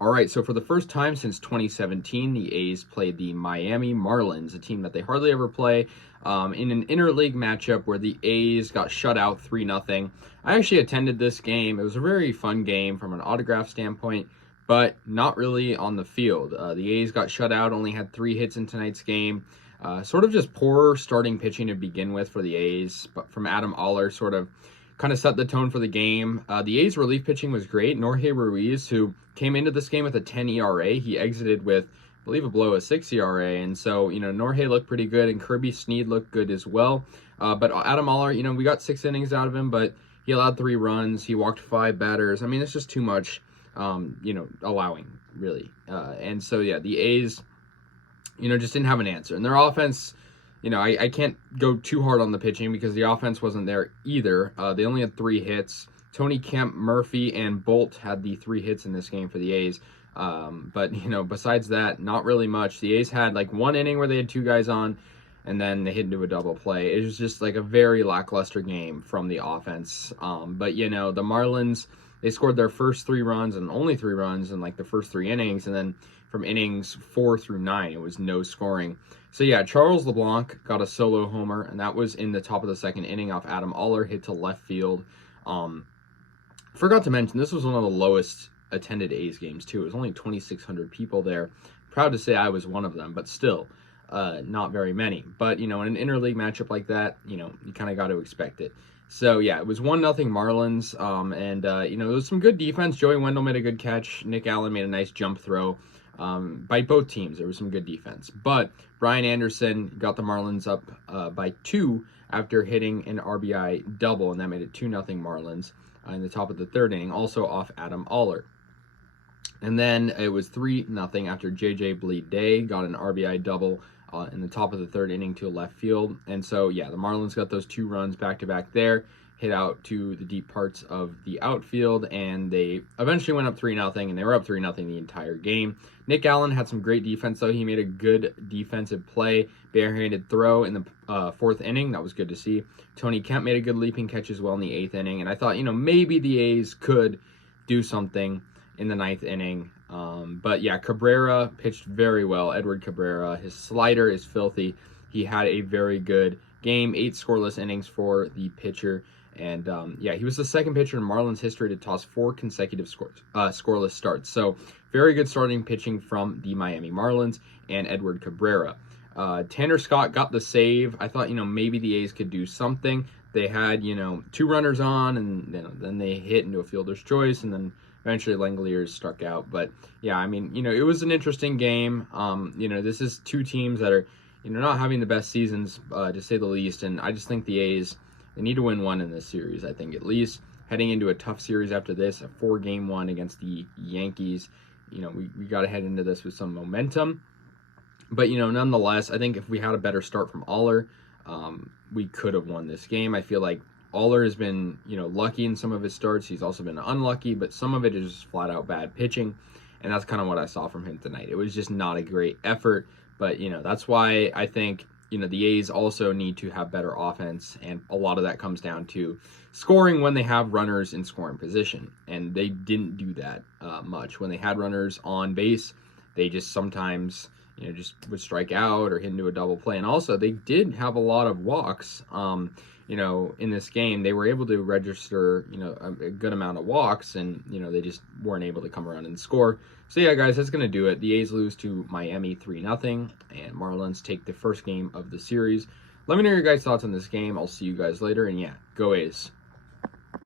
All right, so for the first time since 2017, the A's played the Miami Marlins, a team that they hardly ever play, in an interleague matchup where the A's got shut out 3-0. I actually attended this game. It was a very fun game from an autograph standpoint, but not really on the field. The A's got shut out, only had 3 hits in tonight's game. Sort of just poor starting pitching to begin with for the A's, but from Adam Oller sort of kind of set the tone for the game. The A's relief pitching was great. Jorge Ruiz, who came into this game with a 10 ERA, he exited with, I believe, below a 6 ERA. And so, Jorge looked pretty good, and Kirby Snead looked good as well. But Adam Oller, we got 6 innings out of him, but he allowed 3 runs. He walked 5 batters. I mean, it's just too much, allowing, really. And so, yeah, the A's, just didn't have an answer. And their offense, I can't go too hard on the pitching because the offense wasn't there either. They only had 3 hits. Tony Kemp, Murphy, and Bolt had the 3 hits in this game for the A's. But, besides that, not really much. The A's had like 1 inning where they had 2 guys on, and then they hit into a double play. It was just like a very lackluster game from the offense. But, the Marlins, they scored their first 3 runs and only 3 runs in like the first 3 innings. And then from innings 4 through 9, it was no scoring. So yeah, Charles LeBlanc got a solo homer, and that was in the top of the 2nd inning off Adam Oller, hit to left field. Forgot to mention, this was one of the lowest attended A's games too. It was only 2,600 people there. Proud to say I was one of them, but still, not very many. But, in an interleague matchup like that, you kind of got to expect it. So yeah, it was 1-0 Marlins, and there was some good defense. Joey Wendell made a good catch. Nick Allen made a nice jump throw. By both teams, there was some good defense. But Brian Anderson got the Marlins up by 2 after hitting an RBI double, and that made it 2-0 Marlins in the top of the 3rd inning, also off Adam Oller. And then it was 3-0 after J.J. Bleday got an RBI double in the top of the 3rd inning to left field. And so, yeah, the Marlins got those 2 runs back-to-back there, hit out to the deep parts of the outfield, and they eventually went up 3-0, and they were up 3-0 the entire game. Nick Allen had some great defense, though. He made a good defensive play, barehanded throw in the 4th inning. That was good to see. Tony Kemp made a good leaping catch as well in the 8th inning, and I thought, maybe the A's could do something in the 9th inning. But yeah, Cabrera pitched very well. Edward Cabrera, his slider is filthy. He had a very good game, 8 scoreless innings for the pitcher. And yeah, he was the 2nd pitcher in Marlins history to toss 4 consecutive scoreless starts. So very good starting pitching from the Miami Marlins and Edward Cabrera. Tanner Scott got the save. I thought, maybe the A's could do something. They had, 2 runners on, and then they hit into a fielder's choice, and then eventually Langeliers struck out. But yeah, I mean, it was an interesting game. This is 2 teams that are, not having the best seasons, to say the least. And I just think the A's, they need to win one in this series, I think, at least. Heading into a tough series after this, a 4-game one against the Yankees. We got to head into this with some momentum. But, nonetheless, I think if we had a better start from Oller, we could have won this game. I feel like Oller has been, lucky in some of his starts. He's also been unlucky, but some of it is just flat out bad pitching. And that's kind of what I saw from him tonight. It was just not a great effort. But, that's why I think, the A's also need to have better offense. And a lot of that comes down to scoring when they have runners in scoring position. And they didn't do that much. When they had runners on base, they just sometimes, just would strike out or hit into a double play. And also, they did have a lot of walks. In this game, they were able to register, a good amount of walks, and, they just weren't able to come around and score. So yeah, guys, that's going to do it. The A's lose to Miami 3-0, and Marlins take the first game of the series. Let me know your guys' thoughts on this game. I'll see you guys later, and yeah, go A's.